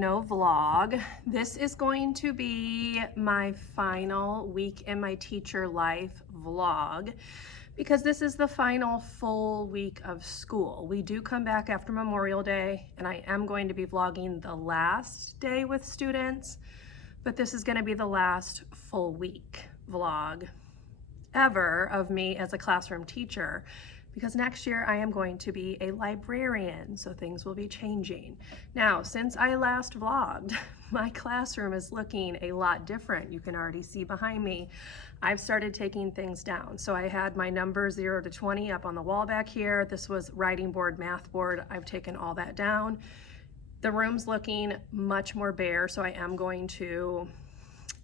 no vlog. This is going to be my final week in my teacher life vlog because this is the final full week of school. We do come back after Memorial Day, and I am going to be vlogging the last day with students, but this is going to be the last full week vlog ever of me as a classroom teacher, because next year I am going to be a librarian, so things will be changing. Now, since I last vlogged, my classroom is looking a lot different. You can already see behind me, I've started taking things down. So I had my numbers 0 to 20 up on the wall back here. This was writing board, math board. I've taken all that down. The room's looking much more bare, so I am going to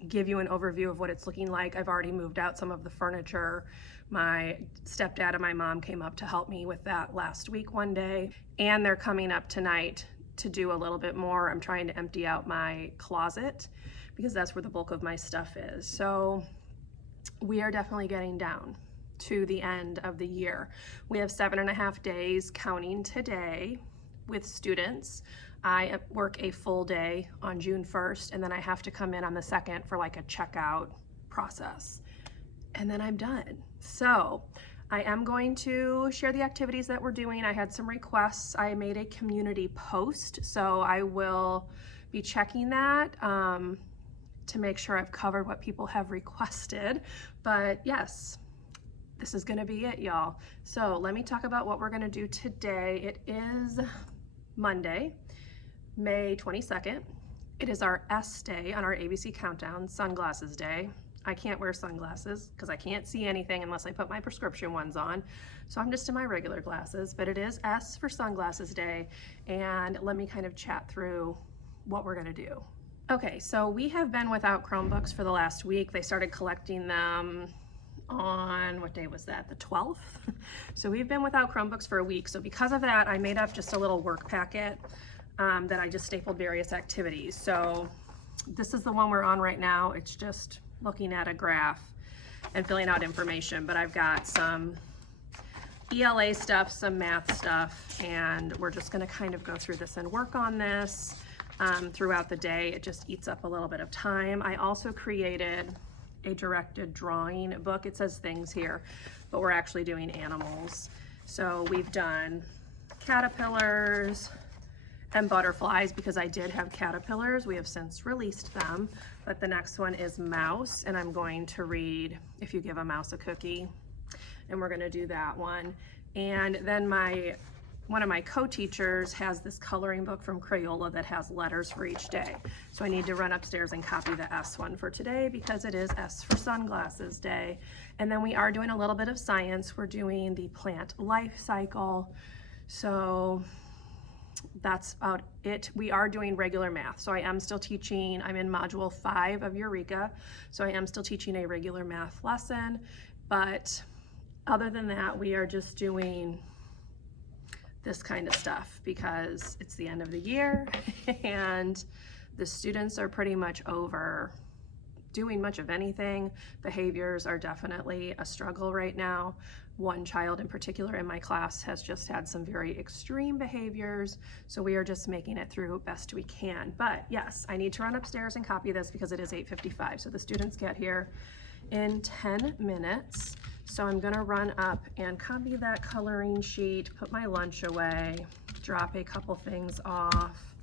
give you an overview of what it's looking like. I've already moved out some of the furniture. My stepdad and my mom came up to help me with that last week one day, and they're coming up tonight to do a little bit more. I'm trying to empty out my closet because that's where the bulk of my stuff is. So we are definitely getting down to the end of the year. We have 7.5 days counting today with students. I work a full day on June 1st, and then I have to come in on the 2nd for like a checkout process. And then I'm done. So I am going to share the activities that we're doing. I had some requests. I made a community post, so I will be checking that to make sure I've covered what people have requested. But yes, this is gonna be it, y'all. So let me talk about what we're gonna do today. It is Monday, May 22nd. It is our S day on our ABC countdown, sunglasses day. I can't wear sunglasses because I can't see anything unless I put my prescription ones on. So I'm just in my regular glasses, but it is S for sunglasses day. And let me kind of chat through what we're gonna do. Okay, so we have been without Chromebooks for the last week. They started collecting them on, what day was that? The 12th? So we've been without Chromebooks for a week. So because of that, I made up just a little work packet that I just stapled various activities. So this is the one we're on right now. It's just looking at a graph and filling out information, but I've got some ELA stuff, some math stuff, and we're just gonna kind of go through this and work on this throughout the day. It just eats up a little bit of time. I also created a directed drawing book. It says things here, but we're actually doing animals. So we've done caterpillars and butterflies because I did have caterpillars. We have since released them, but the next one is mouse, and I'm going to read If You Give a Mouse a Cookie, and we're gonna do that one. And then one of my co-teachers has this coloring book from Crayola that has letters for each day. So I need to run upstairs and copy the S one for today because it is S for sunglasses day. And then we are doing a little bit of science. We're doing the plant life cycle. So that's about it. We are doing regular math. So I am still teaching, I'm in module 5 of Eureka. So I am still teaching a regular math lesson, but other than that, we are just doing this kind of stuff because it's the end of the year and the students are pretty much over doing much of anything. Behaviors are definitely a struggle right now. One child in particular in my class has just had some very extreme behaviors, so we are just making it through best we can. But yes, I need to run upstairs and copy this because it is 8:55, so the students get here in 10 minutes. So I'm gonna run up and copy that coloring sheet, put my lunch away, drop a couple things off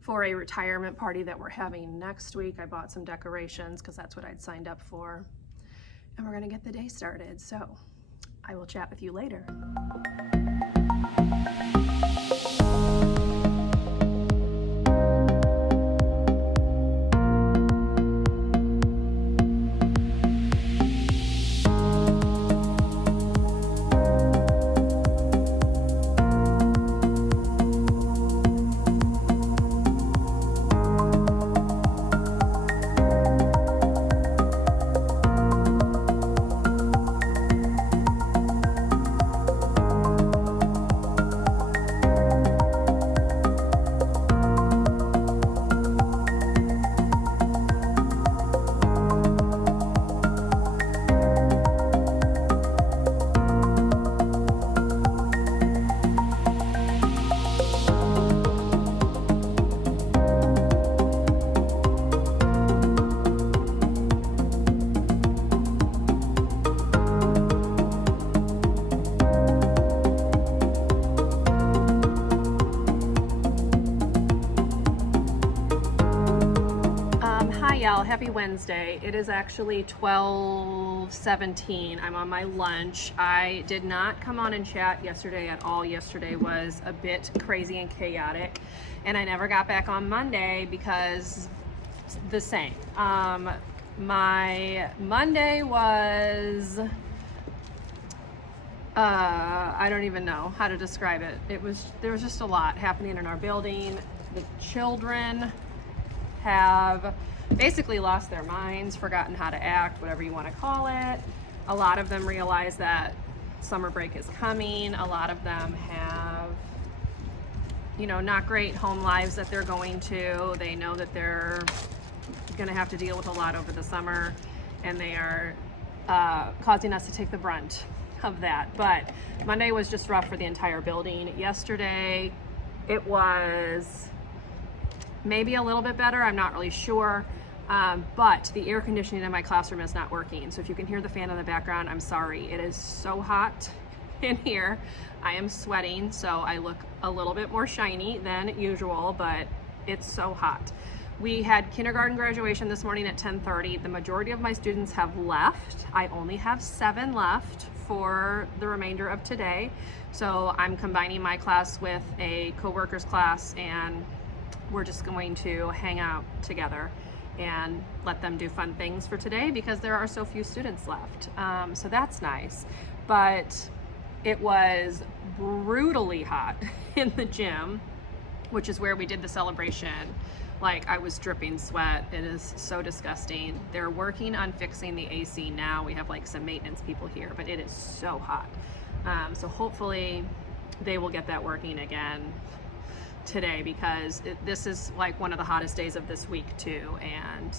for a retirement party that we're having next week. I bought some decorations because that's what I'd signed up for. And we're gonna get the day started. So I will chat with you later. happy Wednesday. It is actually 12:17. I'm on my lunch. I did not come on and chat yesterday at all. Yesterday was a bit crazy and chaotic, and I never got back on Monday because the same. My Monday was, I don't even know how to describe it. There was just a lot happening in our building. The children have basically lost their minds, forgotten how to act, whatever you want to call it. A lot of them realize that summer break is coming. A lot of them have, not great home lives that they're going to. They know that they're going to have to deal with a lot over the summer, and they are causing us to take the brunt of that. But Monday was just rough for the entire building. Yesterday, it was maybe a little bit better, I'm not really sure, but the air conditioning in my classroom is not working. So if you can hear the fan in the background, I'm sorry. It is so hot in here. I am sweating, so I look a little bit more shiny than usual, but it's so hot. We had kindergarten graduation this morning at 10:30. The majority of my students have left. I only have 7 left for the remainder of today. So I'm combining my class with a co-worker's class, and we're just going to hang out together and let them do fun things for today because there are so few students left. So that's nice. But it was brutally hot in the gym, which is where we did the celebration. Like, I was dripping sweat. It is so disgusting. They're working on fixing the AC now. We have like some maintenance people here, but it is so hot. So hopefully they will get that working again today, because this is like one of the hottest days of this week too, and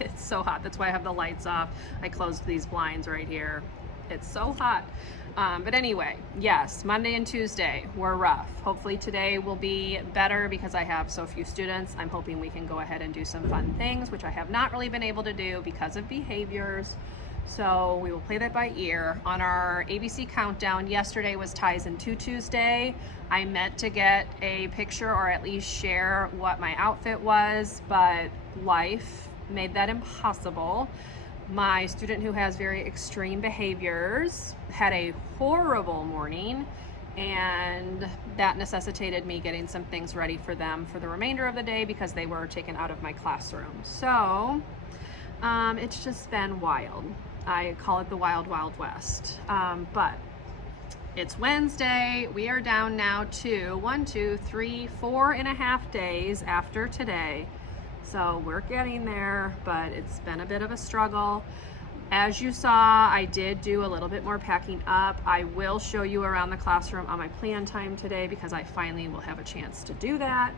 it's so hot. That's why I have the lights off. I closed these blinds right here. It's so hot. But anyway, yes, Monday and Tuesday were rough. Hopefully today will be better because I have so few students. I'm hoping we can go ahead and do some fun things, which I have not really been able to do because of behaviors. So we will play that by ear. On our ABC countdown, yesterday was Ties and Tutus Day. I meant to get a picture or at least share what my outfit was, but life made that impossible. My student who has very extreme behaviors had a horrible morning, and that necessitated me getting some things ready for them for the remainder of the day because they were taken out of my classroom. So it's just been wild. I call it the wild, wild west. But it's Wednesday. We are down now to 4.5 days after today. So we're getting there, but it's been a bit of a struggle. As you saw, I did do a little bit more packing up. I will show you around the classroom on my plan time today because I finally will have a chance to do that.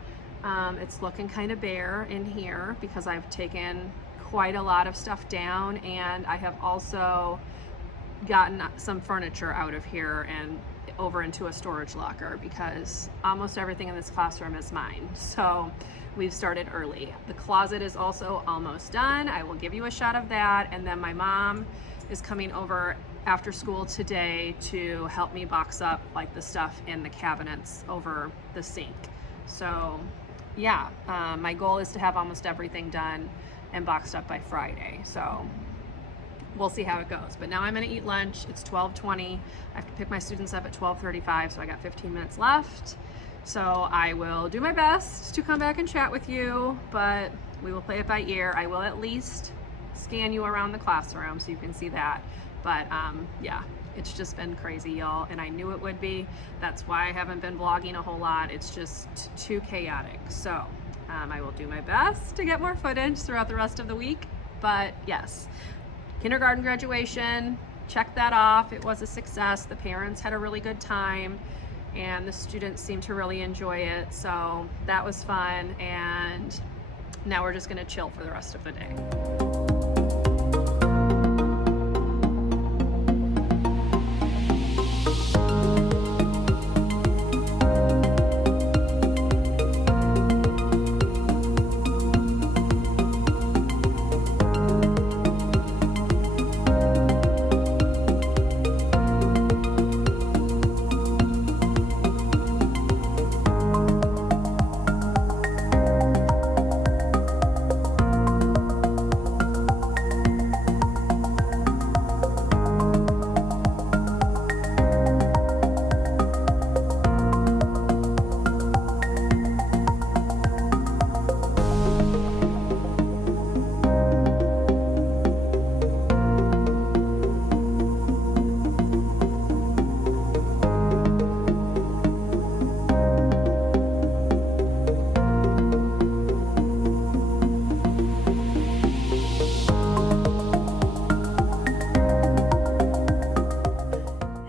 It's looking kind of bare in here because I've taken quite a lot of stuff down, and I have also gotten some furniture out of here and over into a storage locker because almost everything in this classroom is mine. So we've started early. The closet is also almost done. I will give you a shot of that. And then my mom is coming over after school today to help me box up like the stuff in the cabinets over the sink. So yeah, my goal is to have almost everything done and boxed up by Friday. So we'll see how it goes. But now I'm gonna eat lunch. It's 12:20. I have to pick my students up at 12:35, so I got 15 minutes left. So I will do my best to come back and chat with you, but we will play it by ear. I will at least scan you around the classroom so you can see that. But yeah, it's just been crazy, y'all, and I knew it would be. That's why I haven't been vlogging a whole lot. It's just too chaotic. So I will do my best to get more footage throughout the rest of the week. But yes, kindergarten graduation, check that off. It was a success. The parents had a really good time, and the students seemed to really enjoy it. So that was fun, and now we're just gonna chill for the rest of the day.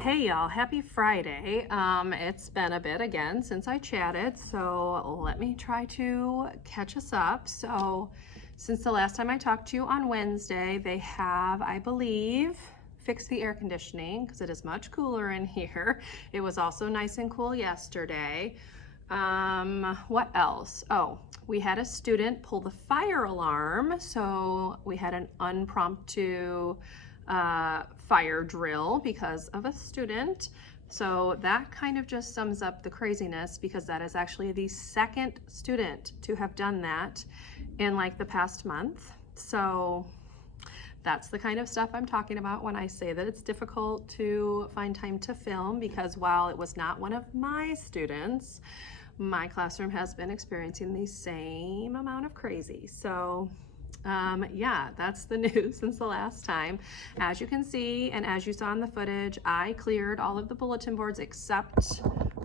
Hey y'all, happy Friday. It's been a bit again since I chatted, so let me try to catch us up. So since the last time I talked to you on Wednesday, they have, I believe, fixed the air conditioning because it is much cooler in here. It was also nice and cool yesterday. What else? Oh, we had a student pull the fire alarm, so we had an impromptu fire drill because of a student. So that kind of just sums up the craziness, because that is actually the second student to have done that in like the past month. So that's the kind of stuff I'm talking about when I say that it's difficult to find time to film, because while it was not one of my students, my classroom has been experiencing the same amount of crazy. So yeah, that's the news since the last time. As you can see, and as you saw in the footage, I cleared all of the bulletin boards except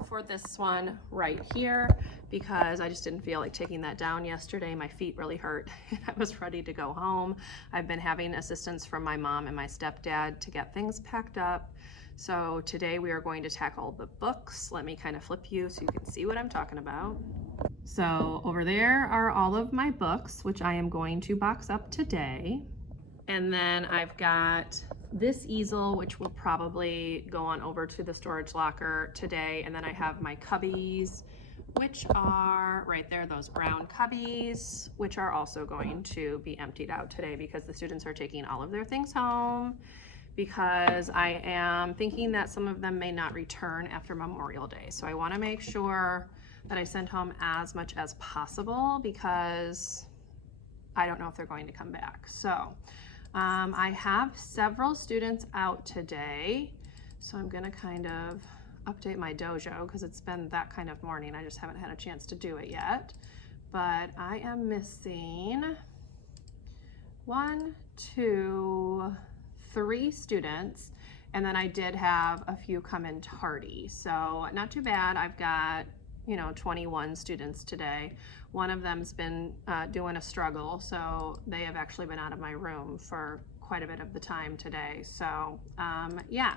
for this one right here, because I just didn't feel like taking that down yesterday. My feet really hurt and I was ready to go home. I've been having assistance from my mom and my stepdad to get things packed up. So today we are going to tackle the books. Let me kind of flip you so you can see what I'm talking about. So over there are all of my books, which I am going to box up today. And then I've got this easel, which will probably go on over to the storage locker today. And then I have my cubbies, which are right there, those brown cubbies, which are also going to be emptied out today because the students are taking all of their things home, because I am thinking that some of them may not return after Memorial Day. So I want to make sure that I send home as much as possible, because I don't know if they're going to come back. So I have several students out today, so I'm going to kind of update my dojo because it's been that kind of morning. I just haven't had a chance to do it yet. But I am missing 1, 2, 3 students, and then I did have a few come in tardy, so not too bad. I've got 21 students today. One of them's been doing a struggle, so they have actually been out of my room for quite a bit of the time today. So yeah,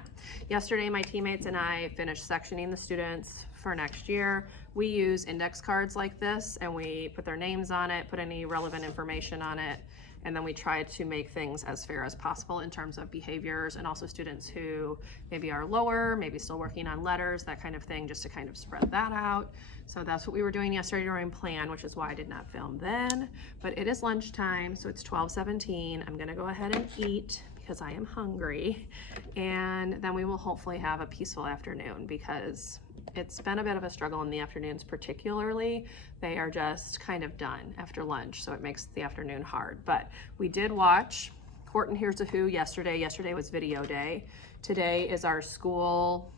yesterday my teammates and I finished sectioning the students for next year. We use index cards like this, and we put their names on it, put any relevant information on it, and then we try to make things as fair as possible in terms of behaviors, and also students who maybe are lower, maybe still working on letters, that kind of thing, just to kind of spread that out. So that's what we were doing yesterday during plan, which is why I did not film then. But it is lunchtime, so it's 12:17. I'm gonna go ahead and eat because I am hungry. And then we will hopefully have a peaceful afternoon, because it's been a bit of a struggle in the afternoons particularly. They are just kind of done after lunch, so it makes the afternoon hard. But we did watch Horton Hears a Who yesterday. Yesterday was video day. Today is our school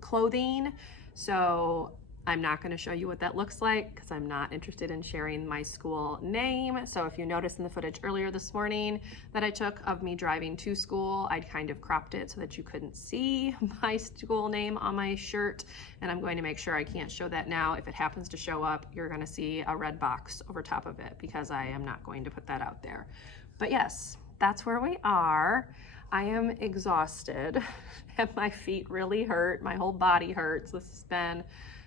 clothing. So I'm not going to show you what that looks like because I'm not interested in sharing my school name. So if you noticed in the footage earlier this morning that I took of me driving to school, I'd kind of cropped it so that you couldn't see my school name on my shirt. And I'm going to make sure I can't show that now. If it happens to show up, you're going to see a red box over top of it, because I am not going to put that out there. But yes, that's where we are. I am exhausted and my feet really hurt. My whole body hurts. This has been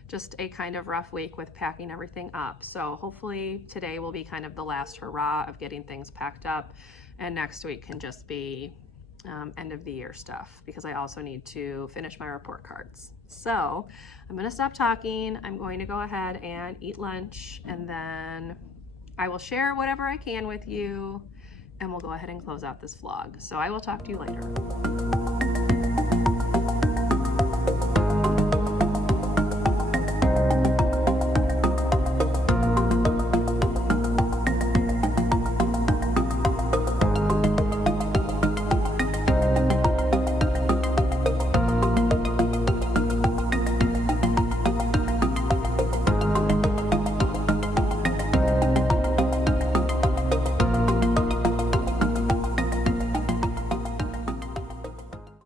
just a kind of rough week with packing everything up. So hopefully today will be kind of the last hurrah of getting things packed up, and next week can just be end of the year stuff, because I also need to finish my report cards. So I'm gonna stop talking. I'm going to go ahead and eat lunch, and then I will share whatever I can with you, and we'll go ahead and close out this vlog. So I will talk to you later.